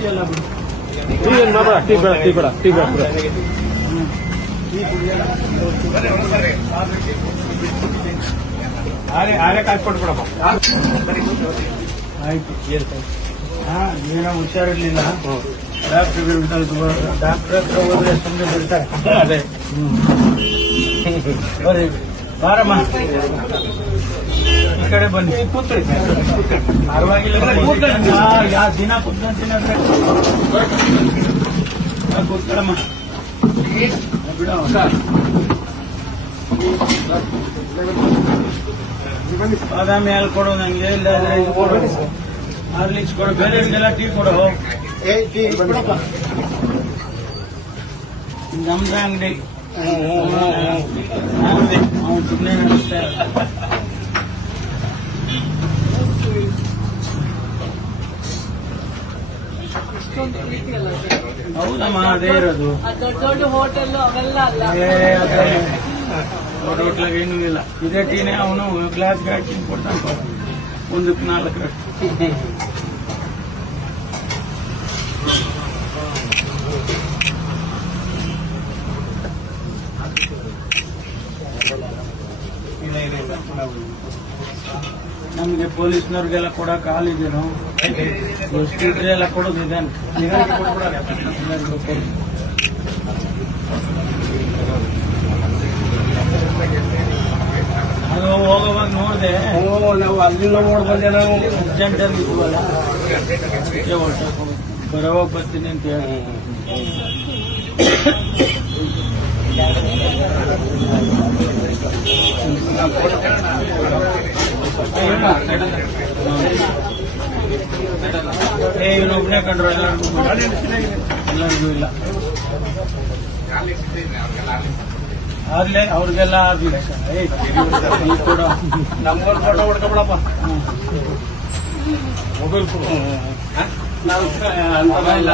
ಕುಡಿಯಲ್ಲ ಬಿಡು. ಟೀ ಏನ್ ಮಾಡ ಟೀ ಬೇಡ ಟೀ ಬೇಡ ಟೀ ಬೇಡ ಟೀ ಕುಡಿಯಲ್ಲ. ಆರೆ ಕಾಯ್ಕೊಟ್ಬಿಡಪ್ಪ. ಆಯ್ತು. ಏನೋ ಹುಷಾರಿರ್ಲಿಲ್ಲ. ಡಾಕ್ಟರ್ ಹತ್ರ ಹೋದ್ರೆ ಸುಮ್ಮನೆ ಬಿಡ್ತಾರೆ. ಅದೇ ಬರೀ ಬಾರಮ್ಮ ಈ ಕಡೆ ಬನ್ನಿ. ಪರವಾಗಿಲ್ಲ, ಯಾವ ದಿನ ಕೂತ್ಕೊಂತೀನಿ ಅಂದ್ರೆ ಕೂತ್ಕೊಳ್ಳಮ್ಮ. ಬಿಡ ಬಾದಾಮಿ ಹಾಲು ಕೊಡು ನಂಗೆ, ಇಲ್ಲಾದ್ರೆ ಇದು ಕೊಡು, ಹಾರ್ಲಿಕ್ಸ್ ಕೊಡು, ಬೇರೆಯವರಿಗೆಲ್ಲ ಟೀ ಕೊಡು. ನಮ್ದ ಅಂಗಡಿ ಅವ್ನು ಸುಮ್ಮನೆ ನಡೆಸ್ತಾ ಹೌದಮ್ಮ, ಅದೇ ಇರೋದು. ದೊಡ್ಡ ಹೋಟೆಲ್ ಅವೆಲ್ಲ ಅಲ್ಲ. ದೊಡ್ಡ ಹೋಟ್ಲಾಗ ಏನೂ ಇಲ್ಲ. ಇದೇ ಟೀನೇ ಅವನು ಗ್ಲಾಸ್ಗೆ ಹಾಕಿ ಕೊಡ್ತಾನೆ, 1-4. ನಮ್ಗೆ ಪೊಲೀಸ್ನವ್ರಿಗೆಲ್ಲ ಕೊಡಕ್ ಹಾಲಿದೇನು ಎಷ್ಟು ಇದ್ರೆ ಎಲ್ಲ ಕೊಡೋದಿದೆ. ಅದು ಹೋಗೋವಾಗ ನೋಡಿದೆ, ನಾವು ಅಲ್ಲಿಂದ ನೋಡ್ಬಂದೆ. ನಾವು ಅರ್ಜೆಂಟಲ್ಲಿ ಇದ್ವಲ್ಲ, ಬರೋವಾಗ ಬರ್ತೀನಿ ಅಂತ ಹೇಳಿ. ಇವನೊಬ್ಬನೇ ಕಂಡ್ರು, ಎಲ್ಲರಿಗೂ ಇಲ್ಲ. ಆಗ್ಲೇ ಅವ್ರಿಗೆಲ್ಲ ಆಗ್ಲಿಲ್ಲ. ಕೂಡ ನಮ್ಗೊಂದು ಫೋಟೋ ಹೊಡ್ಕೊಬಿಡಪ್ಪ. ಮೊಬೈಲ್ ಆಗಲ್ಲ.